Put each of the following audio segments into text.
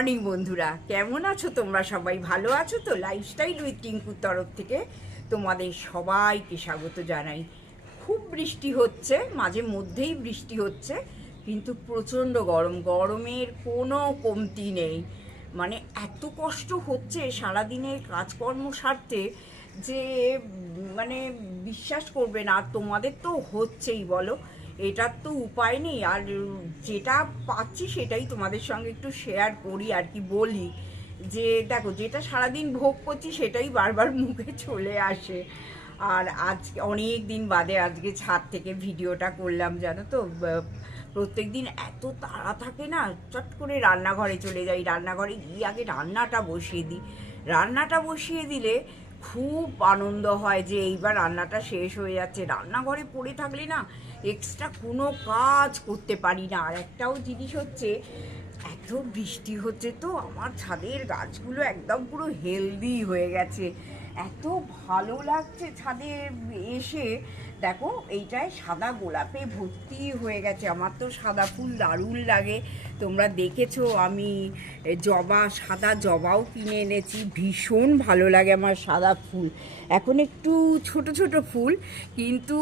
Morning বন্ধুরা। কেমন আছো তোমরা সবাই? ভালো আছো তো? লাইফস্টাইল উইথ টিঙ্কুর তরফ থেকে তোমাদের সবাইকে স্বাগত জানাই। খুব বৃষ্টি হচ্ছে, মাঝে মধ্যেই বৃষ্টি হচ্ছে, কিন্তু প্রচণ্ড গরম। গরমের কোনো কমতি নেই। মানে এত কষ্ট হচ্ছে সারাদিনের কাজকর্ম সারতে যে মানে বিশ্বাস করবে না। তোমাদের তো হচ্ছেই, বলো। এটার তো উপায় নেই, আর যেটা পাচ্ছি সেটাই তোমাদের সঙ্গে একটু শেয়ার করি আর কি বলি। যে, দেখো, যেটা সারাদিন ভোগ করছি সেটাই বারবার মুখে চলে আসে। আর আজকে অনেক দিন বাদে আজকে ছাদ থেকে ভিডিওটা করলাম, জানো তো? প্রত্যেক দিন এত তাড়া থাকে না, চট করে রান্নাঘরে চলে যাই। রান্নাঘরে গিয়ে আগে রান্নাটা বসিয়ে দিই। রান্নাটা বসিয়ে দিলে খুব আনন্দ হয় যে এইবার রান্নাটা শেষ হয়ে যাচ্ছে। রান্নাঘরে পড়ে থাকলে না এক্সট্রা কোনো কাজ করতে পারি না। আর একটাও জিনিস হচ্ছে, এত বৃষ্টি হচ্ছে তো, আমার ছাদের গাছগুলো একদম পুরো হেলদি হয়ে গেছে। এত ভালো লাগছে ছাদে এসে দেখো, এইটায় সাদা গোলাপে ভর্তি হয়ে গেছে। আমার তো সাদা ফুল দারুণ লাগে। তোমরা দেখেছ, আমি জবা, সাদা জবাও কিনে এনেছি। ভীষণ ভালো লাগে আমার সাদা ফুল। এখন একটু ছোট ছোট ফুল, কিন্তু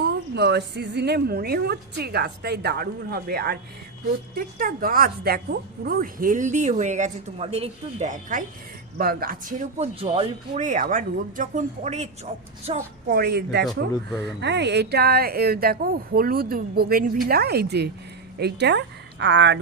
সিজনে মনে হচ্ছে গাছটাই দারুণ হবে। আর প্রত্যেকটা গাছ দেখো, পুরো হেলদি হয়ে গেছে। তোমাদের একটু দেখাই। বা গাছের উপর জল পড়ে আবার রোদ যখন পড়ে চকচক করে দেখো। হ্যাঁ এটা দেখো হলুদ বোগেনভিলা এই যে এইটা। আর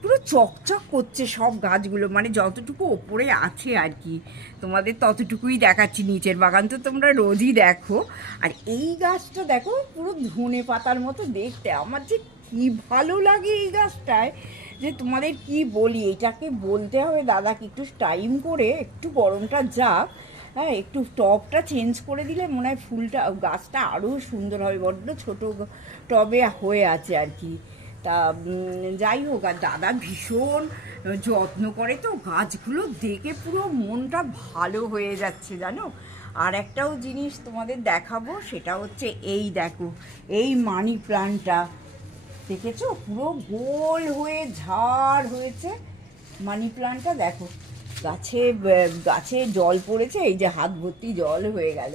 পুরো চকচক করছে সব গাছগুলো। মানে যতটুকু ওপরে আছে আর কি তোমাদের ততটুকুই দেখাচ্ছি নিচের বাগান। তো তোমরা রোজই দেখো। আর এই গাছটা দেখো পুরো ধনে পাতার মতো দেখতে। আমার যে কি ভালো লাগে এই গাছটায়। যে তোমাদের কি বলি, এটাকে বলতে হবে দাদাকে, একটু টাইম করে, একটু গরমটা যাক হ্যাঁ একটু টবটা চেঞ্জ করে দিলে মনে হয় ফুলটা, গাছটা আরও সুন্দর হবে, বড্ড ছোটো টবে হয়ে আছে আর কি। তা যাই হোক, আর দাদা ভীষণ যত্ন করে তো গাছগুলো দেখে পুরো মনটা ভালো হয়ে যাচ্ছে, জানো? আর একটাও জিনিস তোমাদের দেখাবো, সেটা হচ্ছে এই দেখো, এই মানি প্লান্টটা। দেখেছ? পুরো গোল হয়ে ঝাড় হয়েছে। মানি প্লান্টটা দেখো, গাছে গাছে জল পড়েছে, এই যে হাত ভর্তি জল হয়ে গেল।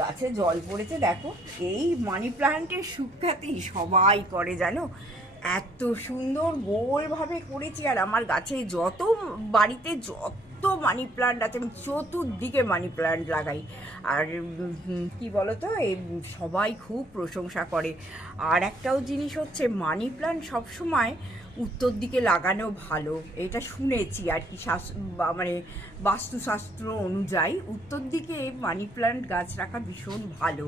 গাছে জল পড়েছে, দেখো, এই মানি প্লান্টের সুখ্যাতি সবাই করে, জানো? এত সুন্দর গোলভাবে করেছি, আর আমার গাছে যত বাড়িতে যত মানি প্লান্ট আছে, আমি চতুর্দিকে মানি প্লান্ট লাগাই। আর কি বলতো এই সবাই খুব প্রশংসা করে। আর একটাও জিনিস হচ্ছে মানি প্লান্ট সবসময় উত্তর দিকে লাগানো ভালো। এটা শুনেছি আর কি মানে বাস্তুশাস্ত্র অনুযায়ী উত্তর দিকে মানি প্লান্ট গাছ রাখা ভীষণ ভালো।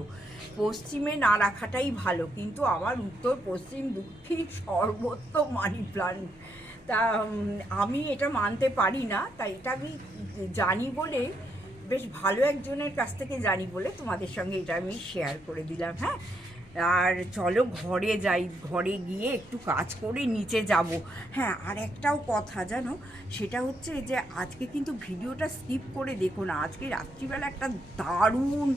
পশ্চিমে না রাখাটাই ভালো, কিন্তু আমার উত্তর পশ্চিম দক্ষিণ সর্বত্র মানি প্লান্ট তা আমি এটা মানতে পারি না, তাই এটা আমি জানি বলে, বেশ ভালো একজনের কাছ থেকে জানি বলে তোমাদের সঙ্গে এটা আমি শেয়ার করে দিলাম হ্যাঁ? আর চলো ঘরে যাই, ঘরে গিয়ে একটু কাজ করে নিচে যাব। হ্যাঁ আর একটাও কথা জানো, সেটা হচ্ছে যে আজকে কিন্তু ভিডিওটা স্কিপ করে দেখো না। আজকে রাত্রিবেলা একটা দারুণ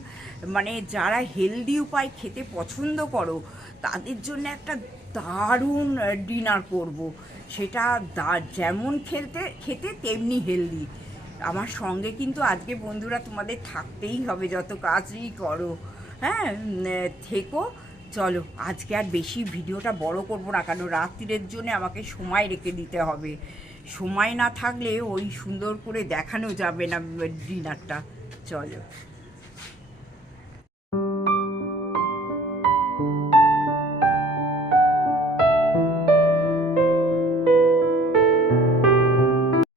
মানে যারা হেলদি উপায় খেতে পছন্দ করো, তাদের জন্য একটা দারুণ ডিনার করব। সেটা যেমন খেলতে, খেতে তেমনি হেলদি আমার সঙ্গে কিন্তু আজকে বন্ধুরা তোমাদের থাকতেই হবে, যত কাজই করো। হ্যাঁ থেকো। চলো, আজকে আর বেশি ভিডিওটা বড় করব না, কারণ রাত্রিরের জন্য আমাকে সময় রেখে দিতে হবে। সময় না থাকলে ওই সুন্দর করে দেখানো যাবে না ডিনারটা। চলো।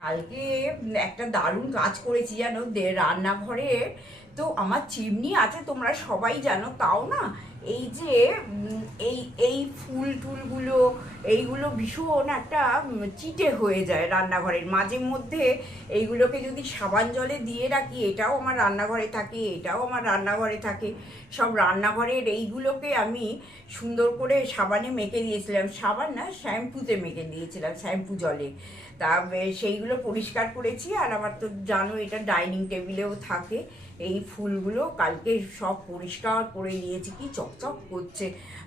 কালকে একটা দারুণ কাজ করেছি জানো রান্নাঘরে। তো আমার চিমনি আছে, তোমরা সবাই জানো, তাও না এই যে এই এই ফুল টুলগুলো এইগুলো ভীষণ একটা চিটে হয়ে যায় রান্নাঘরের। মাঝে মধ্যে এইগুলোকে যদি সাবান জলে দিয়ে রাখি, এটাও আমার রান্নাঘরে থাকে, এটাও আমার রান্নাঘরে থাকে। সব রান্নাঘরের এইগুলোকে আমি সুন্দর করে সাবানে মেখে দিয়েছিলাম। সাবান না, শ্যাম্পুতে মেখে দিয়েছিলাম, শ্যাম্পু জলে। তা সেইগুলো পরিষ্কার করেছি। আর আমার তো জানো, এটা ডাইনিং টেবিলেও থাকে। এই ফুলগুলো কালকে সব পরিষ্কার করে নিয়েছি কি চকচক করছে।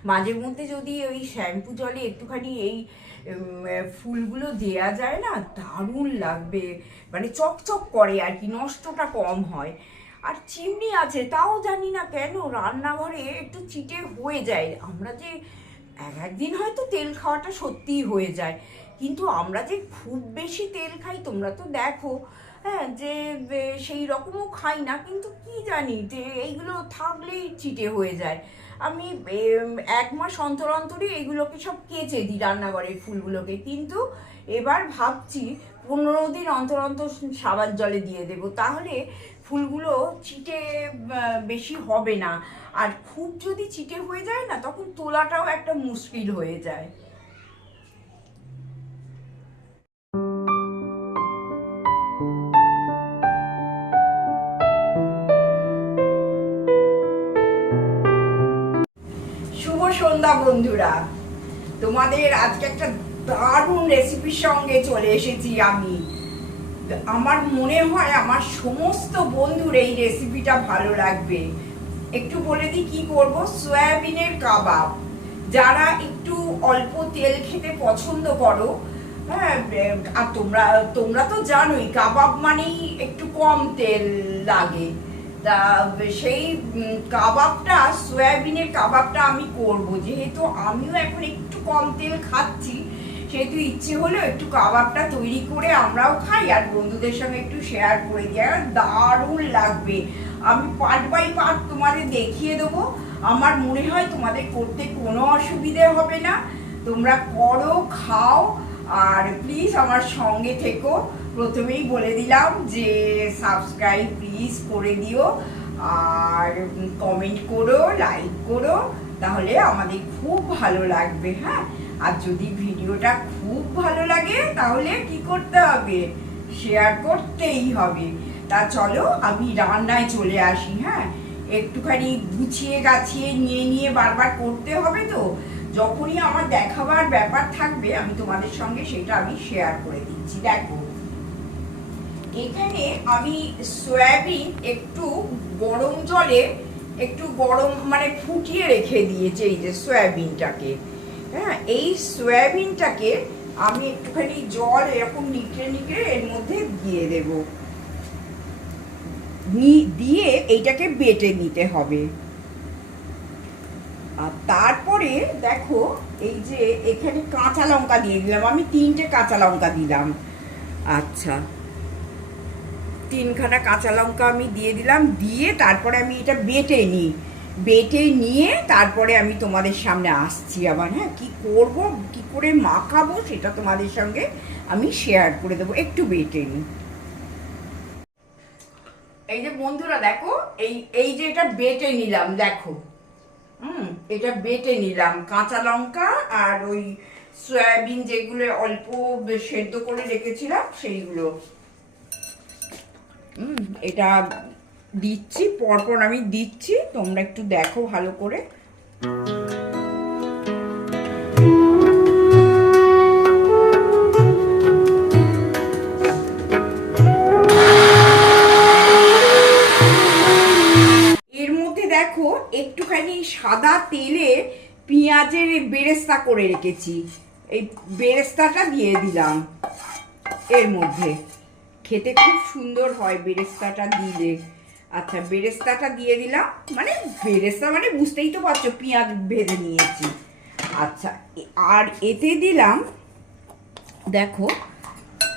মাঝে মধ্যে যদি ওই শ্যাম্পু জলে একটুখানি এই ফুলগুলো দেয়া যায় না? দারুণ লাগবে। মানে চকচক করে আর কি, নষ্টটা কম হয়। আর চিমনি আছে, তাও জানি না কেন রান্নাঘরে একটু চিটে হয়ে যায়। আমরা যে এক একদিন হয়তো তেল খাওয়াটা সত্যিই হয়ে যায়। কিন্তু আমরা যে খুব বেশি তেল খাই, তোমরা তো দেখো হ্যাঁ যে সেই রকমও খাই না, কিন্তু কি জানি যে এইগুলো থাকলেই চিটে হয়ে যায়। আমি এক মাস অন্তর অন্তরই এগুলোকে সব কেচে দিই রান্নাঘরের ফুলগুলোকে। কিন্তু এবার ভাবছি পনেরো দিন অন্তর অন্তর সাবান জলে দিয়ে দেবো, তাহলে ফুলগুলো চিটে বেশি হবে না। আর খুব যদি চিটে হয়ে যায় না, তখন তোলাটাও একটা মুশকিল হয়ে যায়। সন্ধ্যা, বন্ধুরা। তোমাদের আজকে একটা দারুণ রেসিপির সঙ্গে চলে এসেছি আমি। আমার মনে হয় আমার সমস্ত বন্ধুর এই রেসিপিটা ভালো লাগবে। একটু বলে দিই কি করব? সয়াবিনের কাবাব। যারা একটু অল্প তেল খেতে পছন্দ করো হ্যাঁ আর তোমরা তোমরা তো জানোই, কাবাব মানেই একটু কম তেল লাগে। সেই কাবাবটা, সয়াবিনের কাবাবটা আমি করব। যেহেতু আমিও এখন একটু কম তেল খাচ্ছি, সেহেতু ইচ্ছে হলো একটু কাবাবটা তৈরি করে আমরাও খাই আর বন্ধুদের সঙ্গে একটু শেয়ার করে দিই। আর দারুণ লাগবে। আমি পার্ট বাই পার্ট তোমাদের দেখিয়ে দেবো। আমার মনে হয় তোমাদের করতে কোনো অসুবিধে হবে না। তোমরা করো, খাও, আর প্লিজ আমার সঙ্গে থেকো। প্রথমেই বলে দিলাম যে সাবস্ক্রাইব প্লিজ করে দিও আর কমেন্ট করো লাইক করো, তাহলে আমাদের খুব ভালো লাগবে হ্যাঁ? আর যদি ভিডিওটা খুব ভালো লাগে, তাহলে কি করতে হবে? শেয়ার করতেই হবে। তা চলো, আমি রান্নায় চলে আসি হ্যাঁ? একটুখানি গুছিয়ে গাছিয়ে নিয়ে নিয়ে বারবার করতে হবে তো? যখনই আমার দেখাবার ব্যাপার থাকবে, আমি তোমাদের সঙ্গে সেটা আমি শেয়ার করে দিচ্ছি, দেখো। এখানে আমি সয়াবিন একটু গরম জলে একটু গরম মানে ফুটিয়ে রেখে দিয়েছি এই যে সয়াবিনটাকে। হ্যাঁ এই সয়াবিনটাকে আমি একটুখানি জল এরকম নিকড়ে নিকড়ে এর মধ্যে দিয়ে দেব। দিয়ে এইটাকে বেটে নিতে হবে। আর তারপরে দেখো এই যে এখানে কাঁচা লঙ্কা দিয়ে দিলাম। আমি তিনটে কাঁচা লঙ্কা দিলাম। আচ্ছা। তিনখানা কাঁচা লঙ্কা আমি দিয়ে দিলাম, দিয়ে তারপরে আমি এটা বেটে নিই। বেটে নিয়ে তারপরে আমি তোমাদের সামনে আসছি আবার হ্যাঁ? কি করব, কি করে মাখাবো সেটা তোমাদের সঙ্গে আমি শেয়ার করে দেবো। একটু বেটে নিই। এই যে বন্ধুরা, দেখো, এই এই যে এটা বেটে নিলাম, দেখো। হুম, এটা বেটে নিলাম। কাঁচা লঙ্কা আর ওই সয়াবিন যেগুলো অল্প সেদ্ধ করে রেখেছিলাম, সেইগুলো। এটা দিচ্ছি, পরপর আমি দিচ্ছি, তোমরা একটু দেখো ভালো করে। এর মধ্যে দেখো, একটুখানি সাদা তেলে পেঁয়াজের বেরেস্তা করে রেখেছি। এই বেরেস্তাটা দিয়ে দিলাম এর মধ্যে। খেতে খুব সুন্দর হয় বেরেস্তাটা দিলে। আচ্ছা বেরেস্তাটা দিয়ে দিলাম। মানে বেরেস্তা মানে বুঝতেই তো পারছ, পেঁয়াজ ভেজে নিয়েছি। আচ্ছা আর এতে দিলাম, দেখো,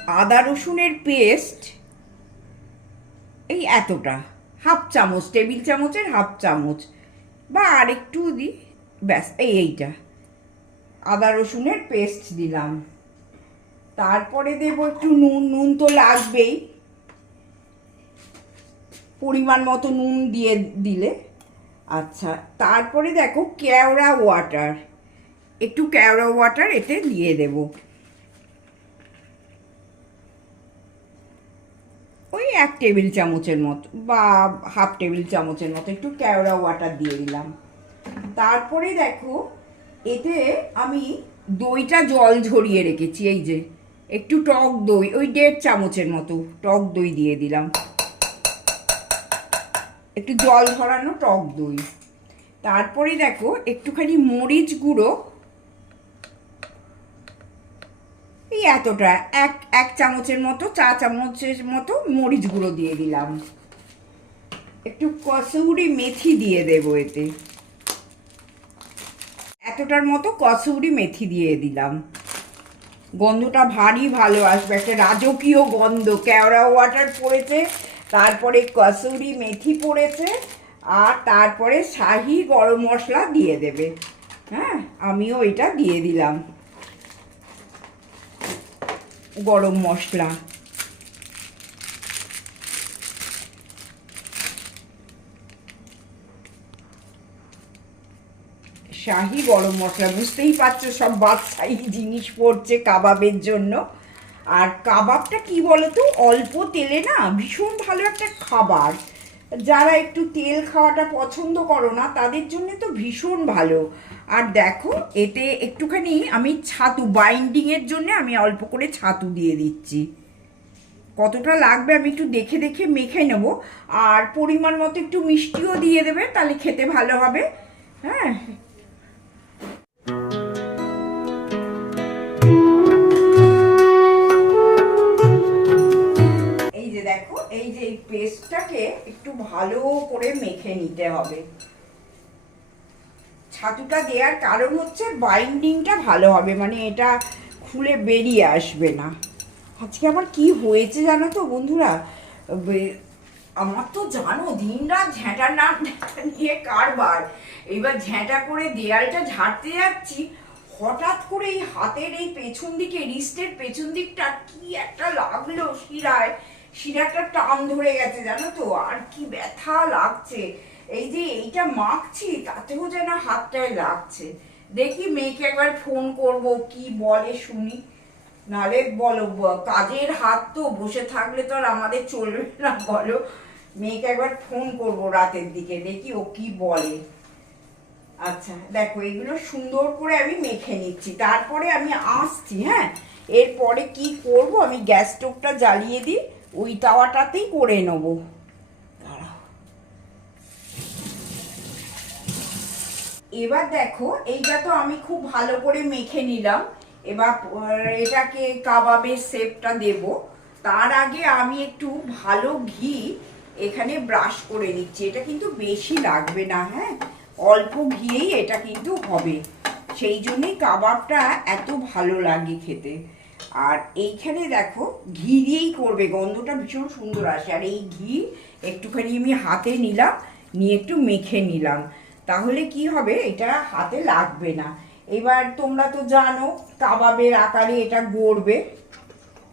আদা রসুনের পেস্ট। এই এতটা, হাফ চামচ, টেবিল চামচের হাফ চামচ। বা আর একটু দিই ব্যাস, এই এইটা। আদা রসুনের পেস্ট দিলাম। তারপরে দেব একটু নুন নুন তো লাগবেই। পরিমাণ মতো নুন দিয়ে দিলে। আচ্ছা তারপরে দেখো কেওড়া ওয়াটার। একটু কেওড়া ওয়াটার এতে দিয়ে দেব। ওই এক টেবিল চামচের মতো বা হাফ টেবিল চামচের মতো একটু কেওড়া ওয়াটার দিয়ে দিলাম। তারপরে দেখো এতে আমি দইটা জল ঝরিয়ে রেখেছি, এই যে। একটু টক দই, ওই দেড় চামচের মতো টক দই দিয়ে দিলাম। একটু জল ধরানো টক দই। তারপরে দেখো, একটুখানি মরিচ গুঁড়ো। এই এতটা, এক এক চামচের মতো, চা চামচের মতো মরিচ গুঁড়ো দিয়ে দিলাম। একটু কসুরি মেথি দিয়ে দেবো এতে। এতটার মতো কসুরি মেথি দিয়ে দিলাম। গন্ধটা ভারী ভালো আসবে। একটা রাজকীয় গন্ধ। কেওড়া ওয়াটার পড়েছে, তারপরে কসুরি মেথি পড়েছে, আর তারপরে শাহি গরম মশলা দিয়ে দেবে। হ্যাঁ আমিও এটা দিয়ে দিলাম। গরম মশলা। শাহি গরম মশলা, বুঝতেই পারছ সব বাদশাহী জিনিস পড়ছে কাবাবের জন্য। আর কাবাবটা কি বলতো? অল্প তেলে না ভীষণ ভালো একটা খাবার। যারা একটু তেল খাওয়াটা পছন্দ করো না, তাদের জন্য তো ভীষণ ভালো। আর দেখো, এতে একটুখানি আমি ছাতু বাইন্ডিংয়ের জন্য আমি অল্প করে ছাতু দিয়ে দিচ্ছি। কতটা লাগবে আমি একটু দেখে দেখে মেখে নেব। আর পরিমাণ মতো একটু মিষ্টিও দিয়ে দেবে, তাহলে খেতে ভালো হবে। হ্যাঁ এই যে দেখো, এই যে এই পেস্টটাকে একটু ভালো করে মেখে নিতে হবে। ছাতুটা দেওয়ার কারণ হচ্ছে বাইন্ডিংটা ভালো হবে মানে এটা খুলে বেরিয়ে আসবে না। আজকে আমার কি হয়েছে জানো তো বন্ধুরা? আমার তো জানো দিন রাত ঝ্যাঁটা না নিয়ে কারবার। এবার ঝ্যাঁটা করে দেয়ালটা ঝাড়তে যাচ্ছি, হঠাৎ করে এই হাতের এই পেছন দিকে রিস্টের পেছন দিকটা কি একটা লাগল শিরায়। শিরাটা টান ধরে গেছে, জানো তো? আর কি ব্যথা লাগছে। এই যে এইটা মাখছি, তাতেও যেন হাতটায় লাগছে। দেখি মেয়েকে একবার ফোন করব, কি বলে শুনি। নালে বলো কাজের হাত তো, বসে থাকলে তো আর আমাদের চলবে না, বলো। মেয়েকে একবার ফোন করব রাতের দিকে, দেখি ও কি বলে। আচ্ছা দেখো, এগুলো সুন্দর করে আমি মেখে নিচ্ছি। তারপরে আমি আসছি হ্যাঁ? এরপরে কি করব, আমি গ্যাস স্টোভটা জ্বালিয়ে দিই, ওই তাওয়াটাতেই করে নেব। এবার দেখো, এইটা তো আমি খুব ভালো করে মেখে নিলাম। এবার এটাকে কাবাবের শেপটা দেব। তার আগে আমি একটু ভালো ঘি এখানে ব্রাশ করে নিচ্ছি। এটা কিন্তু বেশি লাগবে না হ্যাঁ? অল্প ঘিয়েই এটা কিন্তু হবে। সেই জন্যই কাবাবটা এত ভালো লাগে খেতে। আর এইখানে দেখো, ঘি দিয়েই করবে, গন্ধটা ভীষণ সুন্দর আসে। আর এই ঘি একটুখানি আমি হাতে নিলাম, নিয়ে একটু মেখে নিলাম। তাহলে কি হবে? এটা হাতে লাগবে না। এবার তোমরা তো জানো, কাবাবের আকারে এটা গড়বে।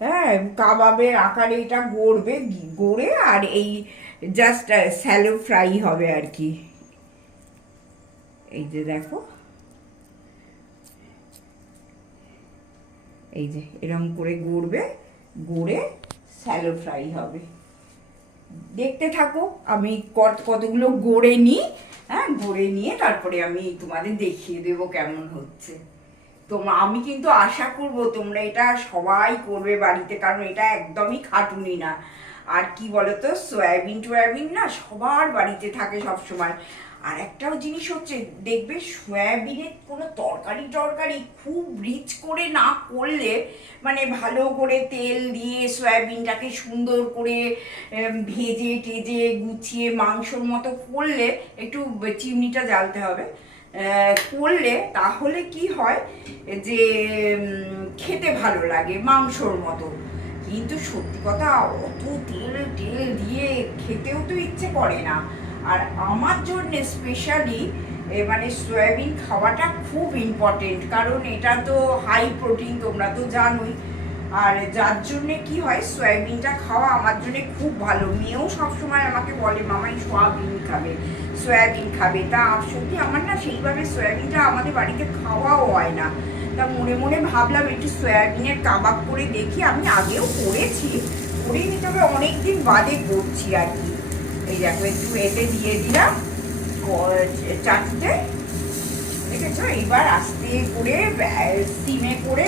হ্যাঁ কাবাবের আকারে এটা গড়বে, গড়ে আর এই জাস্ট স্যালো ফ্রাই হবে আর কি। এই যে দেখো। এই যে এরকম করে গড়বে, গড়ে স্যালো ফ্রাই হবে। দেখতে থাকো, আমি কত, কতগুলো গড়ে নিই হ্যাঁ গড়ে নিয়ে তারপরে আমি তোমাদের দেখিয়ে দেবো কেমন হচ্ছে। তোমরা, আমি কিন্তু আশা করব তোমরা এটা সবাই করবে বাড়িতে, কারণ এটা একদমই খাটুনি না। আর কি বলতো, সয়াবিন টয়াবিন না সবার বাড়িতে থাকে সব সময় আর একটাও জিনিস হচ্ছে, দেখবে সয়াবিনের কোনো তরকারি টরকারি খুব রিচ করে না করলে মানে ভালো করে তেল দিয়ে সয়াবিনটাকে সুন্দর করে ভেজে টেজে গুছিয়ে মাংসর মতো করলে একটু চিমনিটা জ্বালতে হবে। করলে তাহলে কি হয় যে খেতে ভালো লাগে, মাংসর মতো। কিন্তু সত্যি কথা, অত তেল টেল দিয়ে খেতেও তো ইচ্ছে করে না। আর আমার জন্য স্পেশালি মানে সয়াবিন খাওয়াটা খুব ইম্পর্টেন্ট কারণ এটা তো হাই প্রোটিন তোমরা তো জানোই। আর যার জন্যে কি হয়, সয়াবিনটা খাওয়া আমার জন্যে খুব ভালো। মেয়েও সবসময় আমাকে বলে মামাই সয়াবিন খাবে সয়াবিন খাবে। তা সত্যি আমার না সেইভাবে সয়াবিনটা আমাদের বাড়িতে খাওয়াও হয় না। তা মনে মনে ভাবলাম একটু সয়াবিনের কাবাব করে দেখি। আমি আগেও করেছি, করিনি, তবে অনেকদিন বাদে করছি আর কি। এই দেখো, একটু এতে দিয়ে দিলাম চাটতে। দেখেছ এইবার আস্তে করে সিমে করে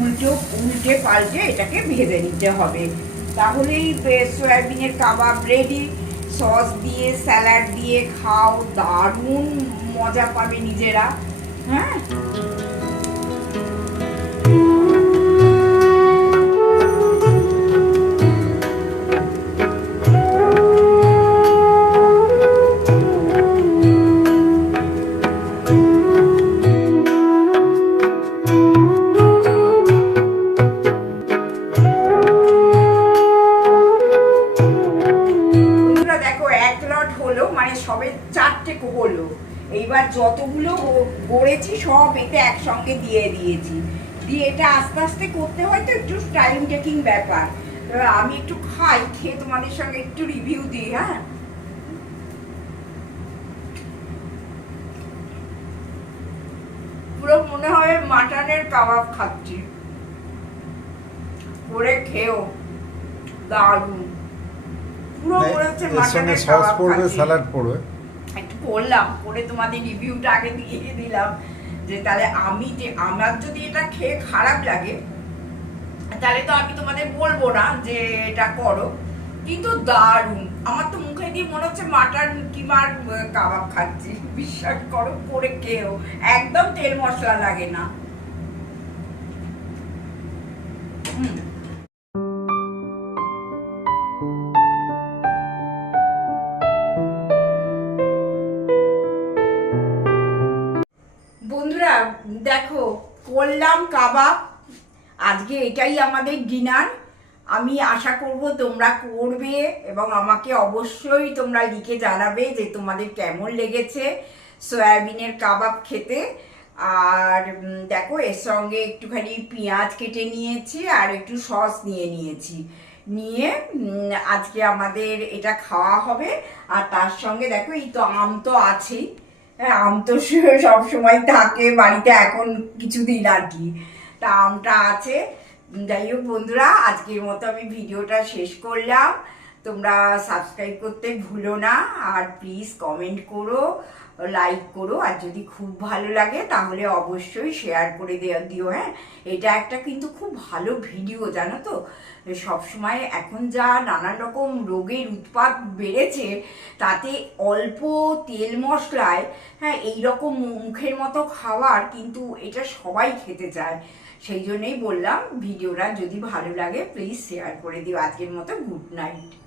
উল্টো, উল্টে পাল্টে এটাকে ভেজে নিতে হবে। তাহলেই সয়াবিনের কাবাব রেডি সস দিয়ে, স্যালাড দিয়ে খাও, দারুণ মজা পাবে নিজেরা। হ্যাঁ? দিয়ে দিয়েছি। দিয়ে এটা আস্তে আস্তে করতে হয় তো একটু টাইম টেকিং ব্যাপার। আমি একটু খাই খেয়ে তোমাদের সঙ্গে একটু রিভিউ দিই হ্যাঁ? পুরো মনে হয় মাটনের কাবাব খাচ্ছি। করে খেও। দারুণ। পুরো মনে হচ্ছে মাটনের কাবাব খাচ্ছি। একটু করলাম করে তোমাদের রিভিউটা আগে দিয়ে দিলাম। যে তাহলে আমি যে, আমার যদি এটা খেয়ে খারাপ লাগে, তাহলে তো আমি তোমাদের বলব না যে এটা করো। কিন্তু দারুণ। আমার তো মুখে দিয়ে মনে হচ্ছে মাটার কিমার কাবাব খাচ্ছি। বিশ্বাস করো, করে কেউ একদম তেল মশলা লাগে না। হুম। করলাম কাবাব। আজকে এটাই আমাদের ডিনার আমি আশা করব তোমরা করবে এবং আমাকে অবশ্যই তোমরা লিখে জানাবে যে তোমাদের কেমন লেগেছে সয়াবিনের কাবাব খেতে। আর দেখো, এর সঙ্গে একটুখানি পেঁয়াজ কেটে নিয়েছি আর একটু সস নিয়ে নিয়েছি। নিয়ে আজকে আমাদের এটা খাওয়া হবে। আর তার সঙ্গে দেখো, এই তো আম তো আছেই। হ্যাঁ আম তো সবসময় থাকে বাড়িতে, এখন কিছুদিন আর কি। তা আমটা আছে। যাই হোক বন্ধুরা, আজকের মতো আমি ভিডিওটা শেষ করলাম। তোমরা সাবস্ক্রাইব করতে ভুলো না, আর প্লিজ কমেন্ট করো। লাইক করো, আর যদি খুব ভালো লাগে তাহলে অবশ্যই শেয়ার করে দেওয়া দিও হ্যাঁ? এটা একটা কিন্তু খুব ভালো ভিডিও জানো তো? সবসময় এখন যা নানান রকম রোগের উৎপাত বেড়েছে, তাতে অল্প তেল মশলায় হ্যাঁ এই রকম মুখের মতো খাবার কিন্তু এটা সবাই খেতে চায়। সেই জন্যই বললাম ভিডিওটা যদি ভালো লাগে প্লিজ শেয়ার করে দিও। আজকের মতো গুড নাইট